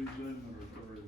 two, Zoom or through?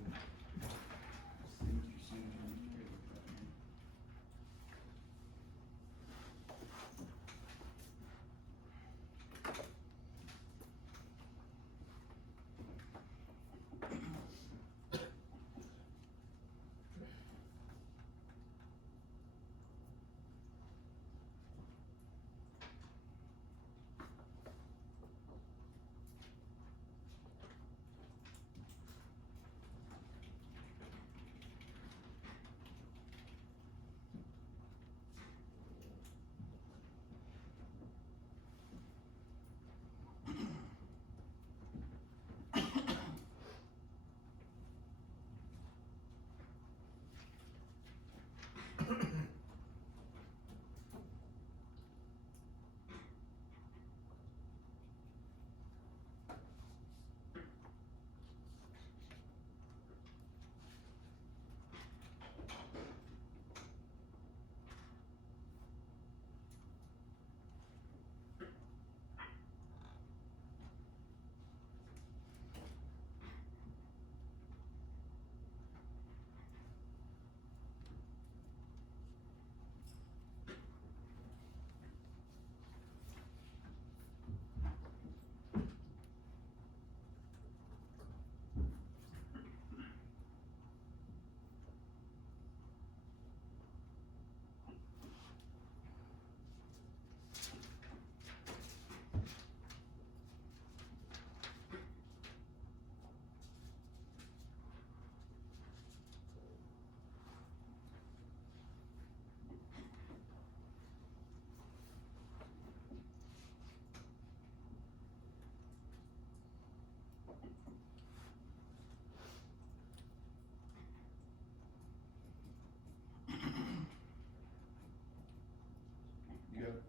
You got it?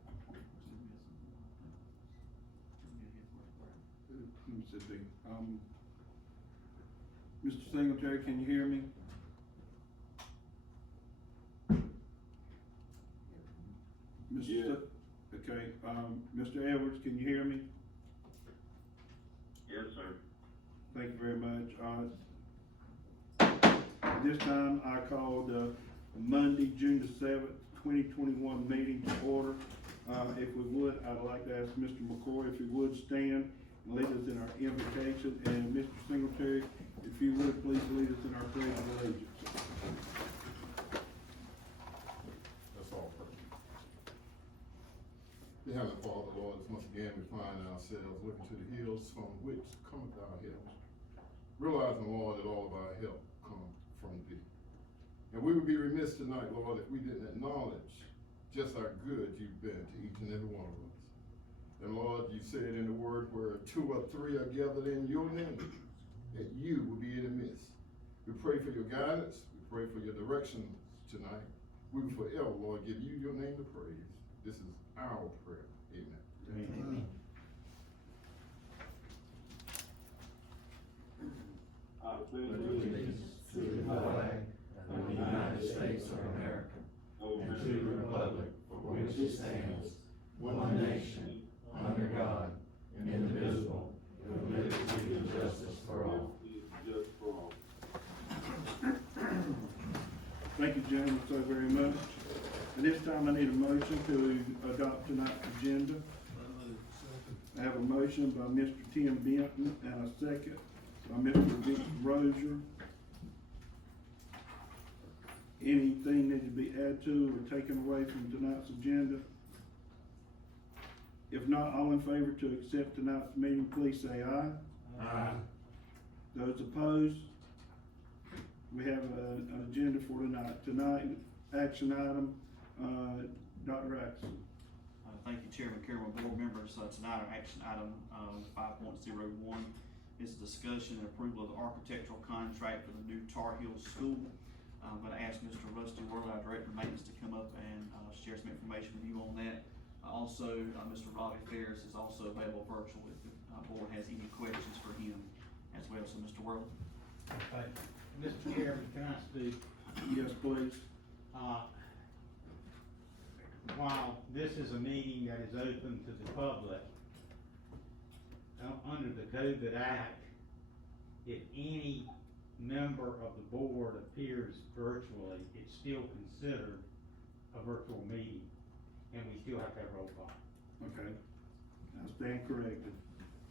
Let me see, Mr. Singletary, can you hear me? Yeah. Okay, Mr. Edwards, can you hear me? Yes, sir. Thank you very much. This time I called, Monday, June the 7th, 2021 meeting to order. If we would, I'd like to ask Mr. McCoy if he would stand and lead us in our invocation, and Mr. Singletary, if you would, please lead us in our pledge of allegiance. Let's all pray. Dear Heavenly Father, Lord, once again we find ourselves looking to the hills from which cometh our help. Realizing, Lord, that all of our help comes from thee. And we would be remiss tonight, Lord, if we didn't acknowledge just how good you've been to each and every one of us. And Lord, you said in the word where 2 or 3 are gathered in your name, that you will be in the midst. We pray for your guidance. We pray for your direction tonight. We will forever, Lord, give you your name to praise. This is our prayer. Amen. Amen. I pledge allegiance to the flag of the United States of America and to the republic for which it stands, one nation, under God, indivisible, with liberty and justice for all. Thank you, gentlemen, so very much. At this time, I need a motion to adopt tonight's agenda. I have a motion by Mr. Tim Benton and a second by Mr. Vic Rozier. Anything need to be added to or taken away from tonight's agenda? If not, all in favor to accept tonight's meeting, please say aye. Aye. Those opposed? We have an agenda for tonight. Tonight, action item, Dr. Axel. Thank you, Chairman, board members. Tonight, our action item 5.01 is discussion and approval of the architectural contract for the new Tar Heel School. I'm going to ask Mr. Rusty Worley, our Director of Maintenance, to come up and share some information with you on that. Also, Mr. Robbie Ferris is also available virtually if the board has any questions for him as well. So, Mr. Worley. Okay. Mr. Chairman, can I speak? Yes, please. While this is a meeting that is open to the public, under the COVID Act, if any member of the board appears virtually, it's still considered a virtual meeting, and we still have to have roll call. Okay, I stand corrected.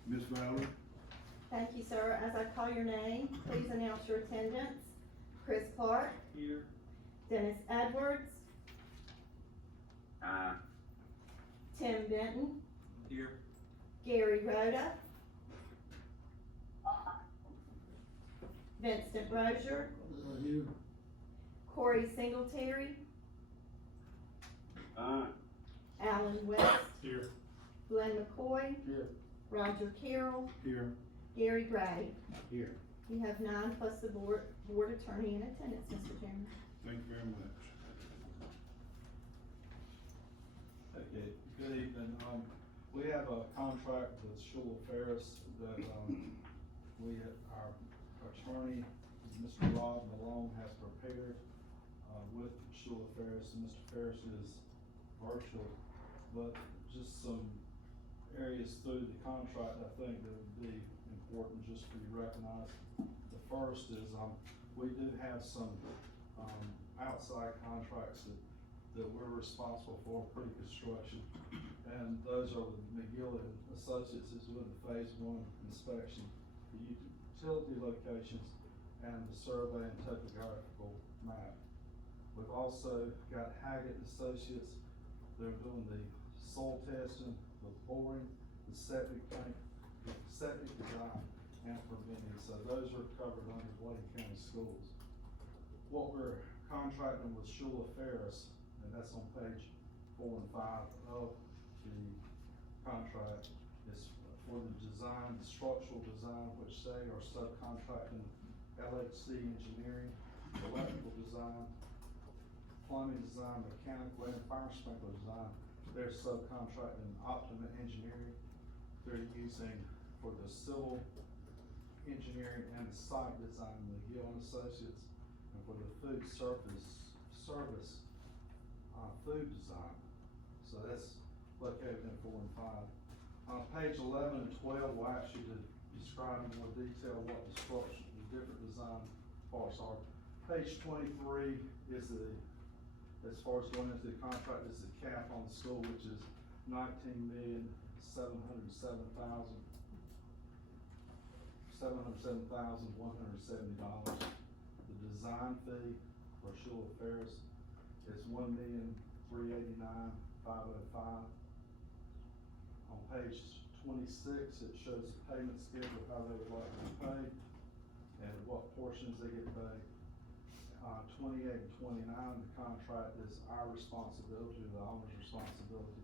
Ms. Valerie? Thank you, sir. As I call your name, please announce your attendance. Chris Clark, Here. Dennis Edwards, Aye. Tim Benton, Here. Gary Rhoda, Vincent Rozier, Corey Singletary, Aye. Alan West, Here. Glenn McCoy, Here. Roger Carroll, Here. Gary Gray. Here. You have 9 plus the board attorney in attendance, Mr. Chairman. Thank you very much. Okay, good evening. We have a contract with Shula Ferris that, our attorney, Mr. Rod Malone, has prepared, with Shula Ferris, and Mr. Ferris is virtual, but just some areas through the contract I think that would be important just for you to recognize. The first is, we do have some, outside contracts that we're responsible for pre-construction. And those are with McGill and Associates is doing the phase 1 inspection, the utility locations, and the survey and topographical map. We've also got Haggett and Associates, they're doing the soil testing, the boring, the septic tank, the septic design, and permitting. So those are covered under Bladen County Schools. What we're contracting with Shula Ferris, and that's on page 4 and 5 of the contract, is for the design, the structural design, which they are subcontracting LHC engineering, electrical design, plumbing design, mechanical and fire sprinkler design. They're subcontracting Optima Engineering. They're using for the civil engineering and the site design, McGill and Associates, and for the food service, food design. So that's located in 4 and 5. On page 11 and 12, we'll ask you to describe in more detail what the structure, the different design parts are. Page 23 is as far as going into the contract, is the cap on the school, which is $19,707,170. The design fee for Shula Ferris is $1,389,505. On page 26, it shows the payment schedule, how they would like to be paid, and what portions they get paid. 28 and 29, the contract is our responsibility, the owner's responsibility.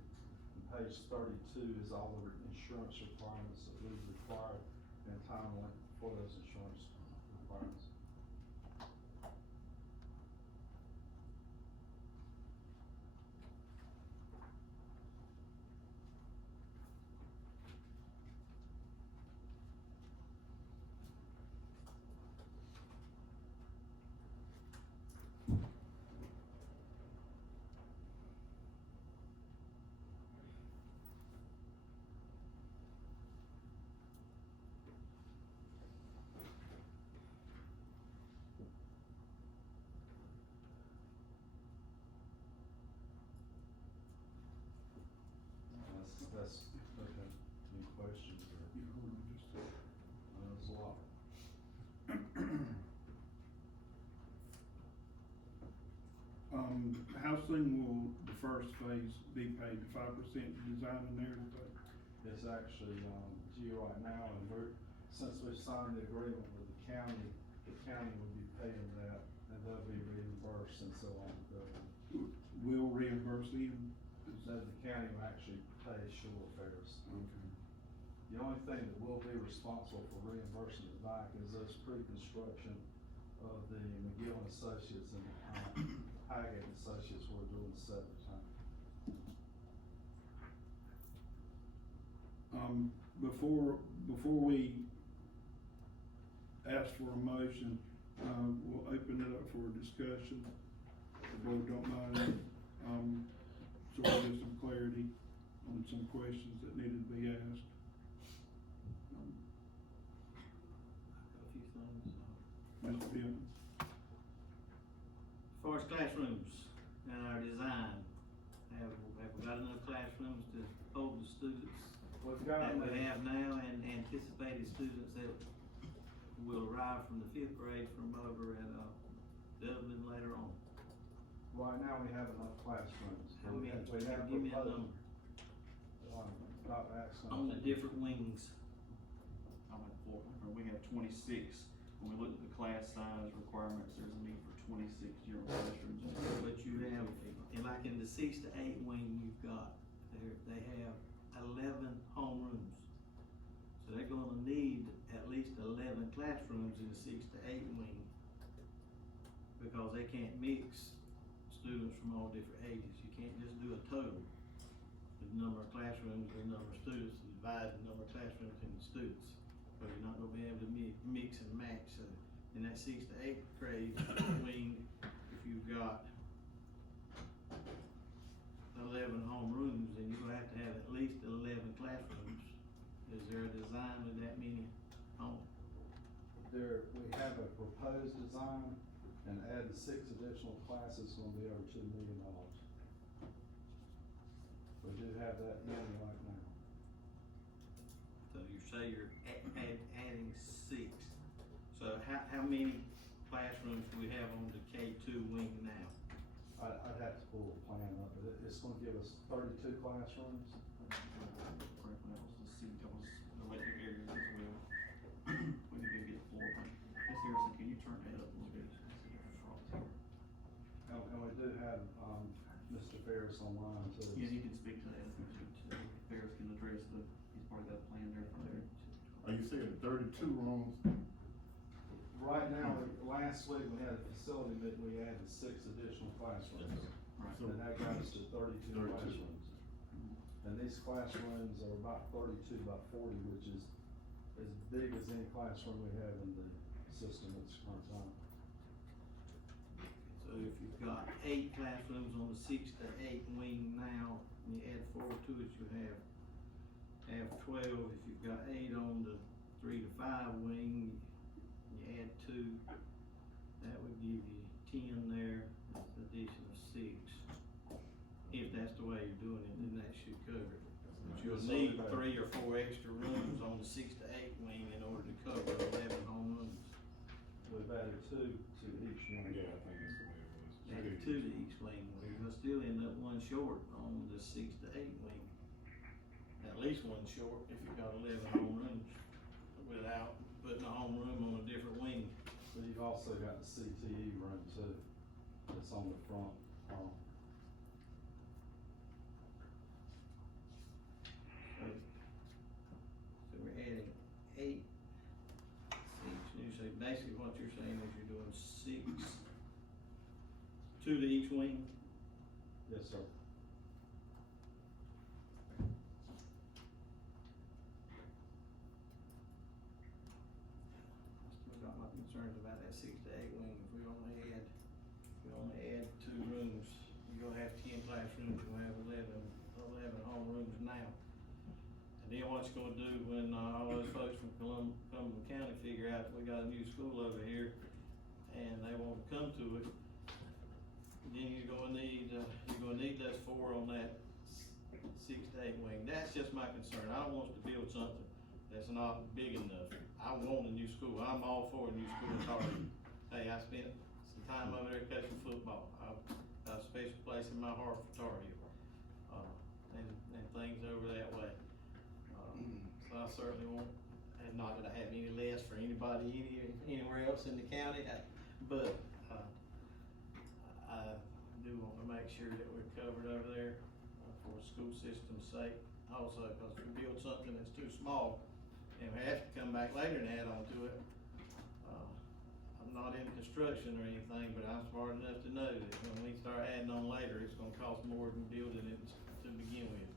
And page 32 is all the insurance requirements that we require and timeline for those insurance requirements. That's, okay, any questions or, there's a lot. How soon will the first phase be paid, 5% design and everything? It's actually, due right now, and since we've signed the agreement with the county would be paying that, and they'll be reimbursed since they'll own the building. We'll reimburse them? So the county will actually pay Shula Ferris. Okay. The only thing that will be responsible for reimbursing it back is those pre-construction of the McGill and Associates and, Haggett and Associates who are doing the septic tank. Before we ask for a motion, we'll open it up for a discussion. If the board don't mind, so we'll get some clarity on some questions that needed to be asked. A few Mr. Bivens? As far as classrooms and our design, have we got enough classrooms to hold the students We've got that them we have now and anticipated students that will arrive from the fifth grade from over at, Dublin later on? right now, we have enough classrooms. How many? We have Give me a proposed, number. Dr. Axon. On the different wings, I'm at four, or we have 26. When we looked at the class size requirements, there's a need for 26 general classrooms. but you have, and like in the 6 to 8 wing you've got, they have 11 homerooms. So they're gonna need at least 11 classrooms in the 6 to 8 wing. Because they can't mix students from all different ages. You can't just do a total. The number of classrooms, the number of students, and divide the number of classrooms into students. But you're not gonna be able to mix and match, so in that 6 to 8 grade wing, if you've got 11 homerooms, then you're gonna have to have at least 11 classrooms. Is there a design with that many homes? We have a proposed design, and adding 6 additional classes is gonna be over $2 million. We do have that in right now. So you say you're adding 6. So how many classrooms do we have on the K2 wing now? I'd have to pull the plan up, but it's gonna give us 32 classrooms. Correct, that was the seat, that was the electric areas as well. We need to get floor plan. Ms. Harrison, can you turn that up a little bit? And we do have, Mr. Ferris online too. Yeah, he can speak to that, if Ferris can address he's probably got a plan there from there. Are you saying 32 rooms? Right now, last week we had a facility that we added 6 additional classrooms. Right. So- And that got us to 32 32. classrooms. And these classrooms are about 32 by 40, which is as big as any classroom we have in the system at this current time. So if you've got 8 classrooms on the 6 to 8 wing now, and you add 4 to it, you have 12. If you've got 8 on the 3 to 5 wing, you add 2, that would give you 10 there, that's an addition of 6. If that's the way you're doing it, then that should cover it. But you'll need 3 or 4 extra rooms on the 6 to 8 wing in order to cover 11 home rooms. We've added 2 to each one. Yeah, I think that's the way it was. Add 2 to each wing, you'll still end up 1 short on the 6 to 8 wing. At least 1 short if you've got 11 home rooms without putting a home room on a different wing. So you've also got the CTE room too, that's on the front. So we're adding 8 to each new, so basically what you're saying is you're doing 6, 2 to each wing. Yes, sir. Still got my concerns about that 6 to 8 wing. If we only add 2 rooms, you're gonna have 10 classrooms, you're gonna have 11 home rooms now. And then what you gonna do when, all those folks from Cumberland County figure out that we got a new school over here and they wanna come to it, then you're gonna need those 4 on that 6 to 8 wing. That's just my concern. I don't want us to build something that's not big enough. I want a new school. I'm all for a new school in Target. Hey, I spent some time over there coaching football. I've got a special place in my heart for Tar Heel. And things over that way. So I certainly won't, and not that I have any less for anybody anywhere else in the county, but, I do want to make sure that we're covered over there for school system's sake also, because if we build something that's too small and we have to come back later and add on to it, I'm not in construction or anything, but I'm smart enough to know that when we start adding on later, it's gonna cost more than building it to begin with.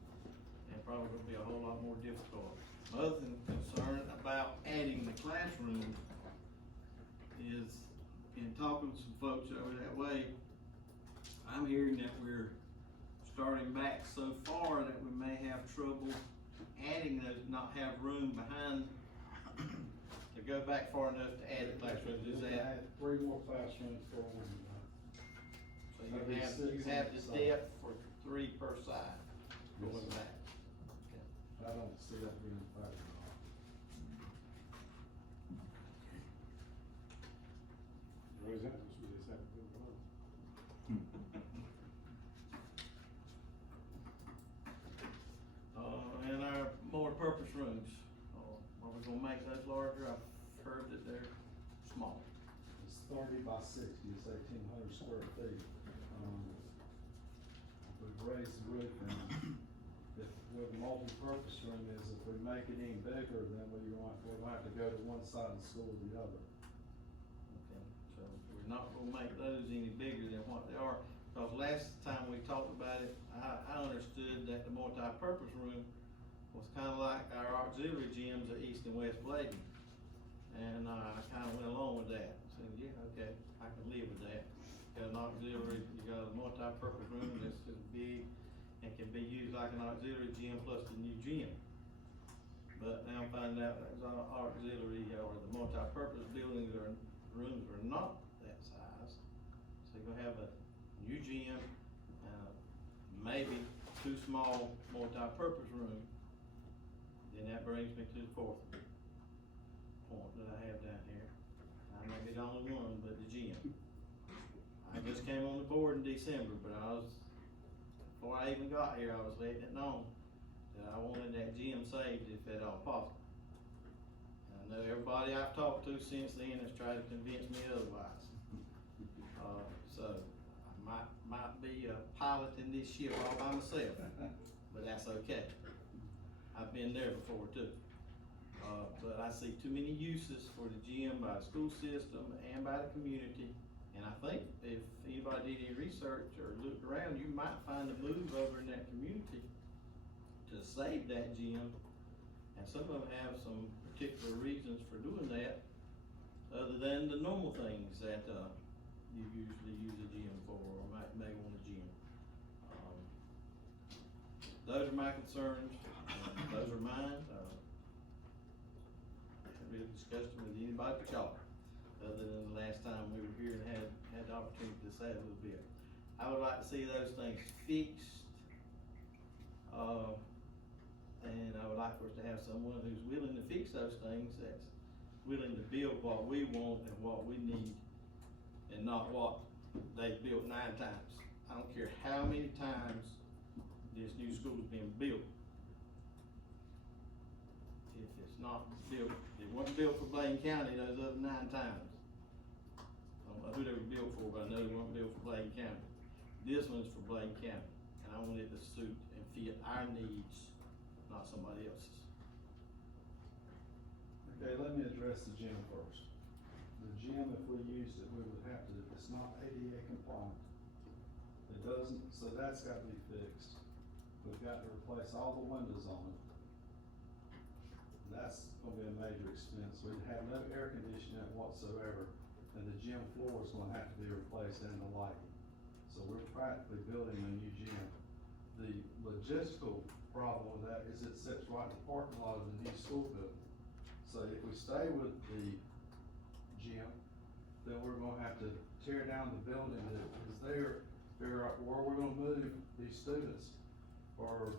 And probably gonna be a whole lot more difficult. My other concern about adding the classroom is, in talking to some folks over that way, I'm hearing that we're starting back so far that we may have trouble adding those, not have room behind to go back far enough to add a classroom, You is can that? add 3 more classrooms for a window. So That'd be you six have on the each side. depth for 3 per side, going Yes, sir. back. I don't see that being a factor at all. Raise that, that's what they said. And our multi-purpose rooms, are we gonna make those larger? I've heard that they're small. It's 30 by 60, it's 1,800 square feet. We've raised the roof, and if, where the multi-purpose room is, if we make it any bigger, then we're gonna have to go to one side of the school or the other. Okay, so we're not gonna make those any bigger than what they are, because last time we talked about it, I understood that the multi-purpose room was kinda like our auxiliary gyms at East and West Bladen. And, I kinda went along with that, said, yeah, okay, I can live with that. Got an auxiliary, you got a multi-purpose room that's just big and can be used like an auxiliary gym plus the new gym. But now I'm finding out that our auxiliary or the multi-purpose buildings or rooms are not that size. So you're gonna have a new gym, maybe 2 small multi-purpose rooms. Then that brings me to the 4th point that I have down here. I may be the only one, but the gym. I just came on the board in December, but before I even got here, I was letting it known that I wanted that gym saved if at all possible. And I know everybody I've talked to since then has tried to convince me otherwise. So I might be piloting this ship all by myself, but that's okay. I've been there before too. But I see too many uses for the gym by the school system and by the community. And I think if anybody did any research or looked around, you might find a move over in that community to save that gym. And some of them have some particular reasons for doing that, other than the normal things that, you usually use a gym for or may want a gym. Those are my concerns, those are mine. I haven't really discussed them with anybody but y'all, other than the last time we were here and had the opportunity to say a little bit. I would like to see those things fixed. And I would like for us to have someone who's willing to fix those things, that's willing to build what we want and what we need, and not what they built 9 times. I don't care how many times this new school's been built. If it's not built, it wasn't built for Bladen County those other 9 times. I don't know who they were built for, but I know they weren't built for Bladen County. This one's for Bladen County, and I want it to suit and fit our needs, not somebody else's. Okay, let me address the gym first. The gym, if we used it, we would have to, it's not ADA compliant. It doesn't, so that's gotta be fixed. We've got to replace all the windows on it. That's gonna be a major expense. We'd have no air conditioning whatsoever, and the gym floor is gonna have to be replaced and the lighting. So we're practically building a new gym. The logistical problem with that is it sits right in the parking lot of the new school building. So if we stay with the gym, then we're gonna have to tear down the building that is there, figure out where we're gonna move these students for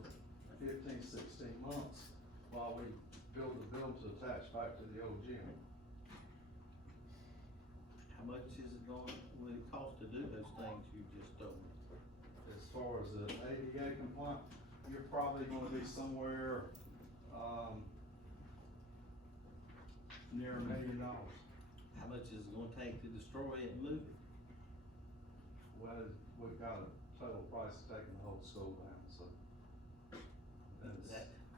15, 16 months while we build the building to attach back to the old gym. How much is it will it cost to do those things you just told me? As far as the ADA compliant, you're probably gonna be somewhere, near $1 million. How much is it gonna take to destroy it and move it? Well, we've got a total price of taking the whole school down, so.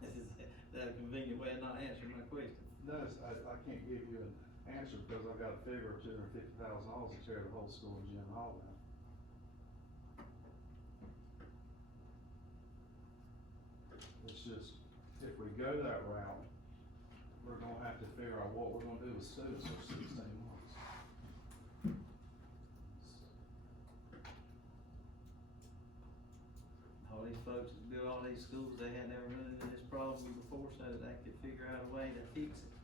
Is that a convenient way of not answering my question? No, I can't give you an answer because I've got a figure of $250,000 to tear the whole school and gym hall down. It's just, if we go that route, we're gonna have to figure out what we're gonna do with students for 16 months. All these folks that built all these schools, they had never run into this problem before, so that they could figure out a way to fix it.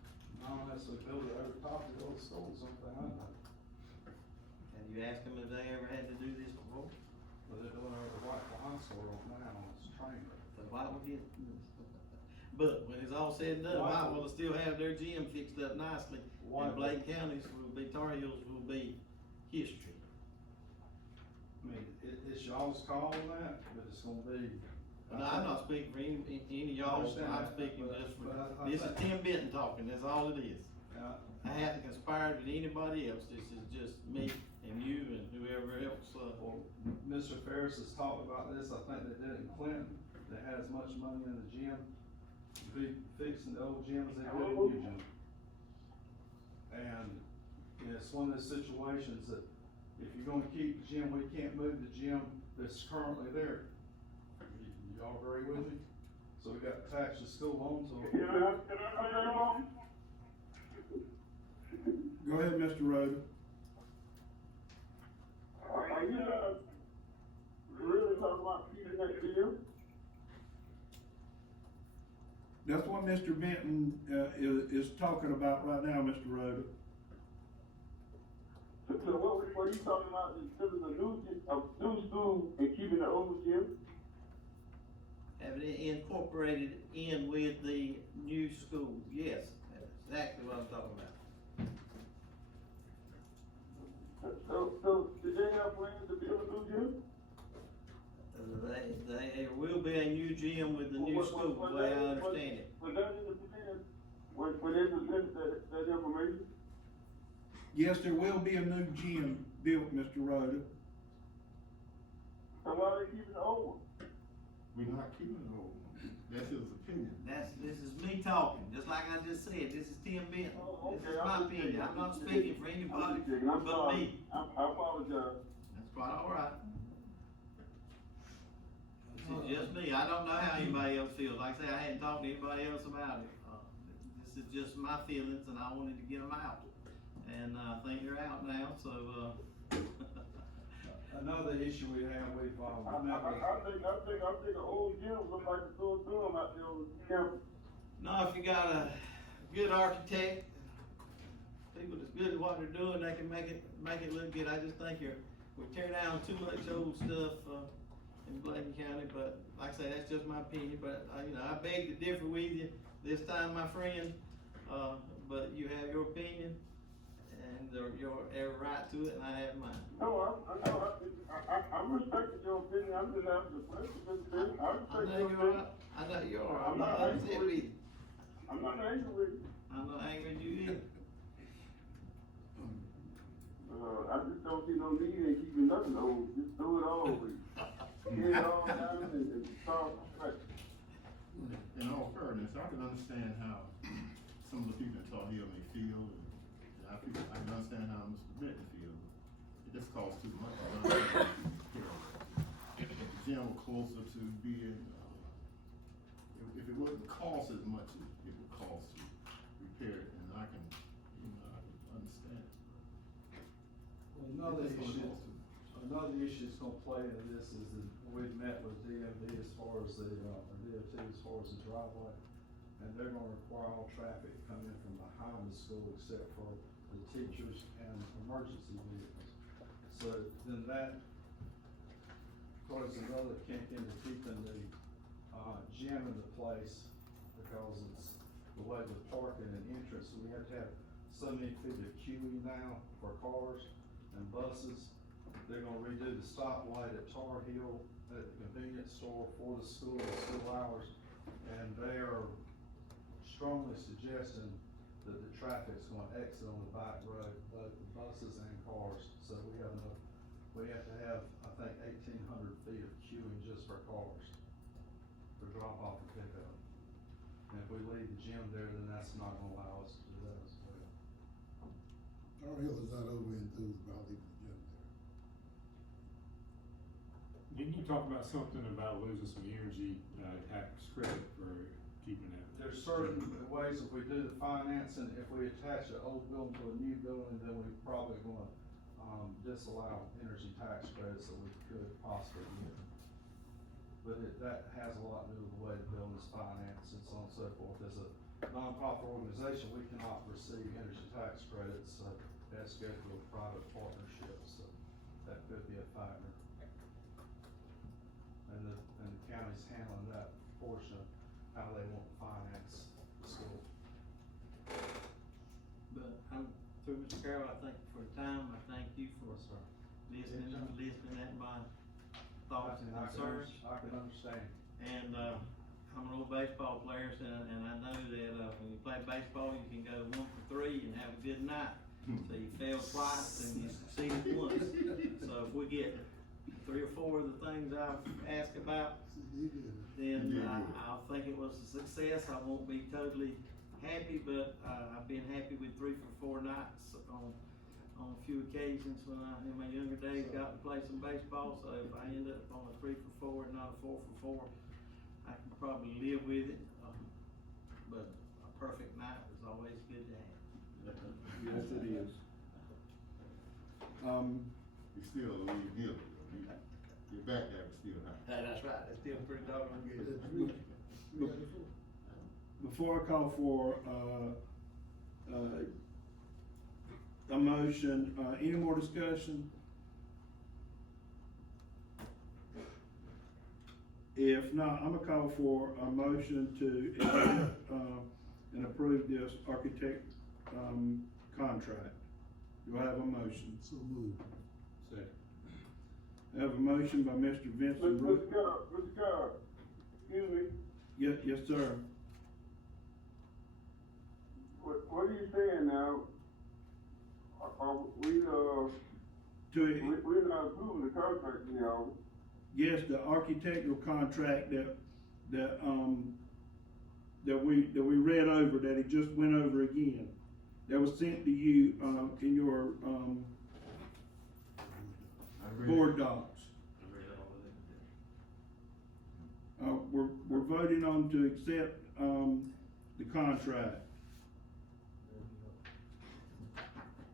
not unless we build it over top of the old school or something, I don't know. Have you asked them if they ever had to do this before? But they're doing it over White Hospital now on this train. So why would you? But when it's all said and done, why will they still have their gym fixed up nicely? Why? And Bladen counties will be, Tar Heels will be history. I mean, it's y'all's call on that, but it's gonna be. No, I'm not speaking for any of y'all, Understand I'm that, speaking but- just for, but I this is think- Tim Benton talking, that's all it is. Uh, I haven't conspired with anybody else, this is just me and you and whoever else, Well, Mr. Ferris has talked about this, I think they did it in Clinton, they had as much money in the gym, to be fixing the old gym as they did the new gym. And it's one of those situations that if you're gonna keep the gym, we can't move the gym that's currently there. Y'all agree with me? So we got to attach the school onto it. Go ahead, Mr. Rhoda. Are you really talking about keeping that deal? That's what Mr. Benton, is talking about right now, Mr. Rhoda. So what are you talking about, is building a new school and keeping the old gym? having it incorporated in with the new school, yes, that's exactly what I'm talking about. So did they have plans to build a new gym? There will be a new gym with the new school, the way I understand it. Was that in the plan, when they presented that information? Yes, there will be a new gym built, Mr. Rhoda. So why are they keeping the old one? We're not keeping it old. That's his opinion. This is me talking, just like I just said, this is Tim Benton, Oh, this okay, is I'm my just opinion, checking. I'm not speaking for anybody I'm but sorry. me. I apologize. That's quite all right. This is just me, I don't know how anybody else feels, like I say, I hadn't talked to anybody else about it. This is just my feelings and I wanted to get them out. And I think they're out now, so, Another issue we have, we've, I met with. think the old gym look like the school them out there on campus. no, if you got a good architect, people that's good at what they're doing, they can make it look good. I just think we tear down too much old stuff, in Bladen County, but like I say, that's just my opinion, but, I beg to differ with you this time, my friend, but you have your opinion, and your every right to it, and I have mine. No, I'm respecting your opinion, I'm just asking the question, I respect your opinion. I know you are, I'm I'm not not angry upset with with you. you, I'm not angry with you. I'm not angry at you either. I just don't see no need in keeping nothing old, just do it all with. Get it all down and start from scratch. In all fairness, I can understand how some of the people in Tar Heel may feel, and I can understand how Mr. Benton feels. It just costs too much. If the gym were closer to being, if it wouldn't cost as much as it would cost to repair it, and I can understand. Another It's just gonna issue, cost too much. another issue that's gonna play into this is that we've met with DMV as far as the, or DOT as far as the driveway. And they're gonna require all traffic to come in from behind the school except for the teachers and emergency vehicles. So then that throws another kink into keeping the, gym into place because it's the way the parking and entrance, we have to have so many feet of queuing now for cars and buses. They're gonna redo the stoplight at Tar Heel at the convenience store for the school hours. And they are strongly suggesting that the traffic's gonna exit on the back road, both the buses and cars. So we have to have, I think, 1,800 feet of queuing just for cars, for drop off and pickup. And if we leave the gym there, then that's not gonna allow us to do that as well. Tar Heel is not over enthused about leaving the gym there. Didn't you talk about something about losing some energy, tax credit for keeping that? There's certain ways, if we do the financing, if we attach an old building to a new building, then we're probably gonna, disallow energy tax credits that we could possibly get. But that has a lot to do with the way the building's financed and so on and so forth. As nonprofit organization, we cannot receive energy tax credits, that's go through a private partnership, so that could be a factor. And the county's handling that portion of how they want to finance the school. But I'm through, Mr. Carroll, I think for the time, I thank you for listening at my thoughts and concerns. I can understand. And, I'm an old baseball player, and I know that, when you play baseball, you can go 1 for 3 and have a good night. So you failed twice and you succeeded once. So if we get 3 or 4 of the things I've asked about, then I'll think it was a success. I won't be totally happy, but, I've been happy with 3 for 4 nights on a few occasions when I, in my younger days, got to play some baseball. So if I end up on a 3 for 4 and not a 4 for 4, I can probably live with it. But a perfect night is always good to have. Yes, it is. You still leave guilty, your back average still high. That's right, it's still pretty doggone good. Before I call for, a motion, any more discussion? If not, I'm gonna call for a motion to, accept, and approve this architect, contract. Do I have a motion? So moved. Second. I have a motion by Mr. Vincent. Mr. Carr, excuse me, Yes, sir. what are you saying now? Are we're not approving the contract, you know? Yes, the architectural contract that we read over, that it just went over again, that was sent to you, in your, board docs. We're voting on to accept, the contract.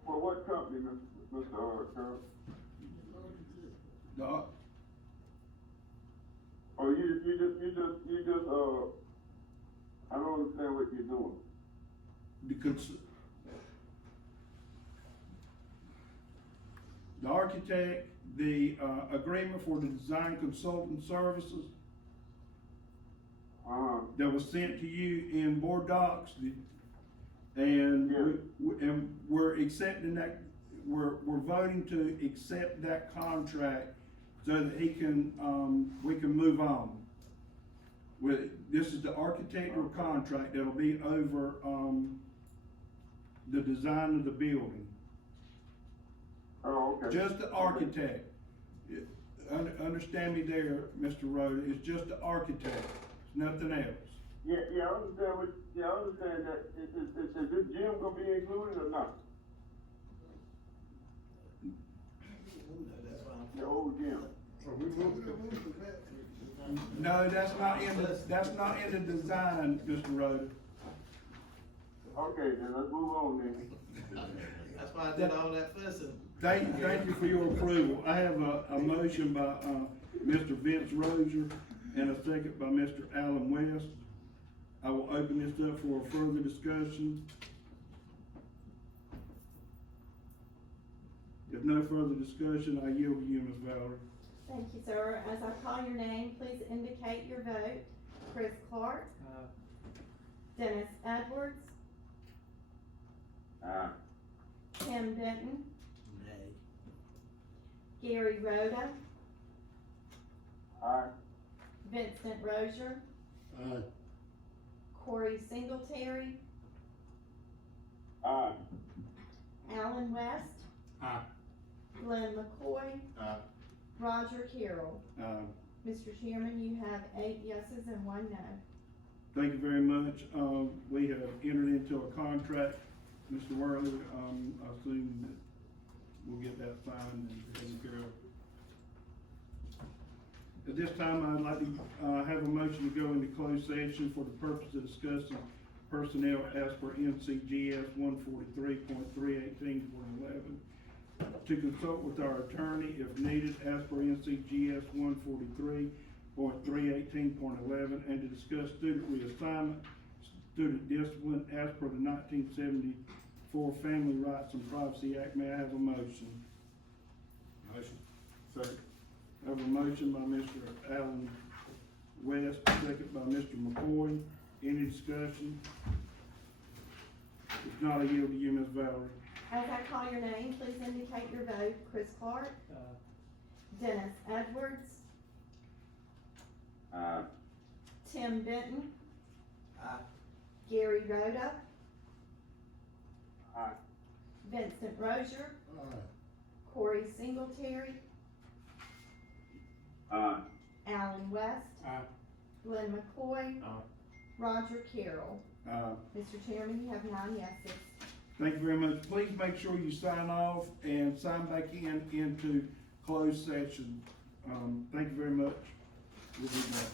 For what company, Mr. Carroll? The, Oh, you just, I don't understand what you're doing. The architect, the, agreement for the design consultant services that was sent to you in board docs, and Yeah. we're accepting that, we're voting to accept that contract so that he can, we can move on. This is the architectural contract that'll be over, the design of the building. Oh, okay. Just the architect. Understand me there, Mr. Rhoda, it's just the architect, it's nothing else. Yeah, I understand that. Is this gym gonna be included or not? The old gym. No, that's not in the design, Mr. Rhoda. Okay, then let's move on then. That's why I did all that fussing. Thank you for your approval. I have a motion by, Mr. Vince Rozier and a second by Mr. Alan West. I will open this up for a further discussion. If no further discussion, I yield to you, Ms. Valerie. Thank you, sir. As I call your name, please indicate your vote. Chris Clark. Dennis Edwards. Tim Benton. Nay. Gary Rhoda. Aye. Vincent Rozier. Aye. Corey Singletary. Aye. Alan West. Aye. Glenn McCoy. Roger Carroll. Mr. Chairman, you have 8 yeses and 1 no. Thank you very much. We have entered into a contract, Mr. Worley, I assume that we'll get that signed and taken care of. At this time, I'd like to, have a motion to go into closed session for the purpose of discussing personnel as per NCGS 143.318.11. To consult with our attorney if needed as per NCGS 143.318.11 and to discuss student reassignment, student discipline as per the 1974 Family Rights and Privacy Act. May I have a motion? Motion. Second. I have a motion by Mr. Allen West, second by Mr. McCoy. Any discussion? If not, I yield to you, Ms. Valerie. As I call your name, please indicate your vote. Chris Clark. Dennis Edwards. Tim Benton. Gary Rhoda. Vincent Rozier. Aye. Corey Singletary. Alan West. Aye. Glenn McCoy. Roger Carroll. Mr. Chairman, you have 9 yeses. Thank you very much. Please make sure you sign off and sign back into closed session. Thank you very much. We'll be back.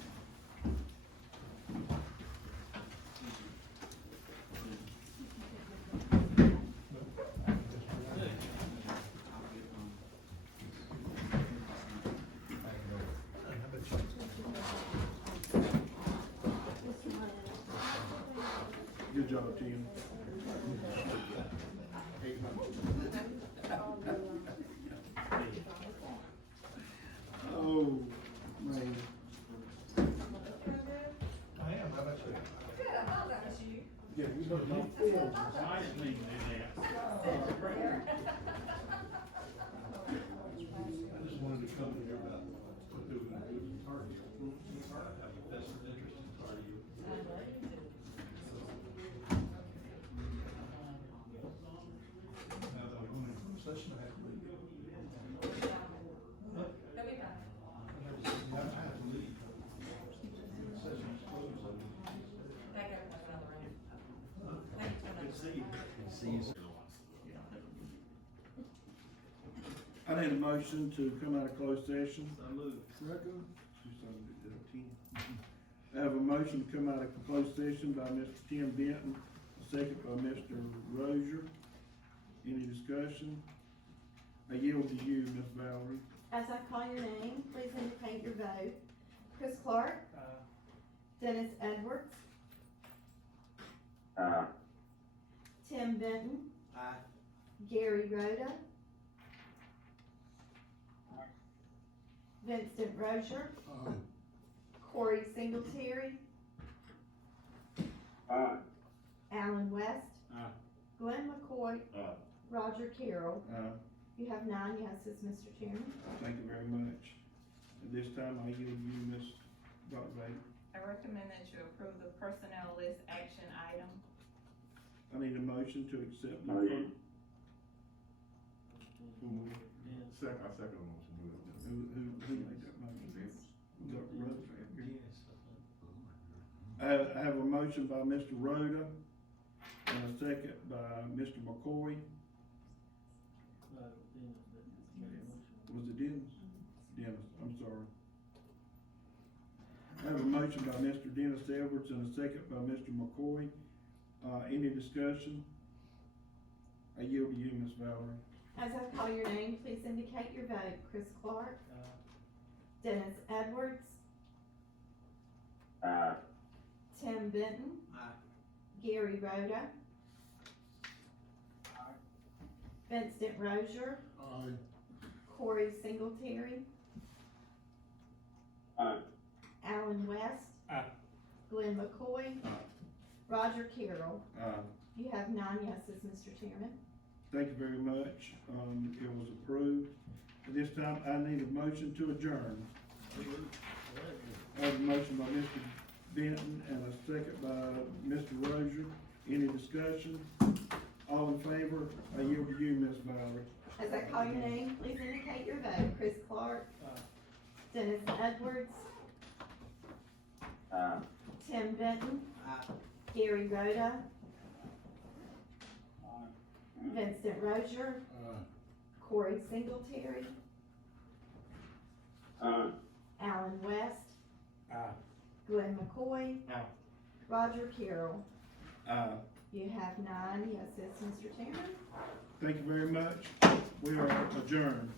Good job, Tim. Oh, man. I am, how about you? Yeah, you got no forms. Nice thing to do that. I just wanted to come here about what they're gonna do in Tardy. That's an interesting Tardy. Now that I'm going into session, I have to leave. Huh? They'll be fine. I have to leave. Session's closed. Thank you, another round. Thank you, Good to see you. See you. I need a motion to come out of closed session. Second. I have a motion to come out of closed session by Mr. Tim Benton, a second by Mr. Rozier. Any discussion? I yield to you, Ms. Valerie. As I call your name, please indicate your vote. Chris Clark. Dennis Edwards. Tim Benton. Gary Rhoda. Vincent Rozier. Aye. Corey Singletary. Alan West. Aye. Glenn McCoy. Roger Carroll. You have 9 yeses, Mr. Chairman. Thank you very much. At this time, I yield to you, Ms. Dr. Vader. I recommend that you approve the personnel list action item. I need a motion to accept the. Second, I second the motion. Who made that motion? Dr. Rhoda. I have a motion by Mr. Rhoda and a second by Mr. McCoy. Was it Dennis? Dennis, I'm sorry. I have a motion by Mr. Dennis Edwards and a second by Mr. McCoy. Any discussion? I yield to you, Ms. Valerie. As I call your name, please indicate your vote. Chris Clark. Dennis Edwards. Tim Benton. Gary Rhoda. Vincent Rozier. Aye. Corey Singletary. Alan West. Aye. Glenn McCoy. Roger Carroll. You have 9 yeses, Mr. Chairman. Thank you very much. It was approved. At this time, I need a motion to adjourn. I have a motion by Mr. Benton and a second by Mr. Rozier. Any discussion? All in favor? I yield to you, Ms. Valerie. As I call your name, please indicate your vote. Chris Clark. Dennis Edwards. Tim Benton. Gary Rhoda. Vincent Rozier. Corey Singletary. Alan West. Glenn McCoy. Roger Carroll. You have 9 yeses, Mr. Chairman. Thank you very much. We are adjourned.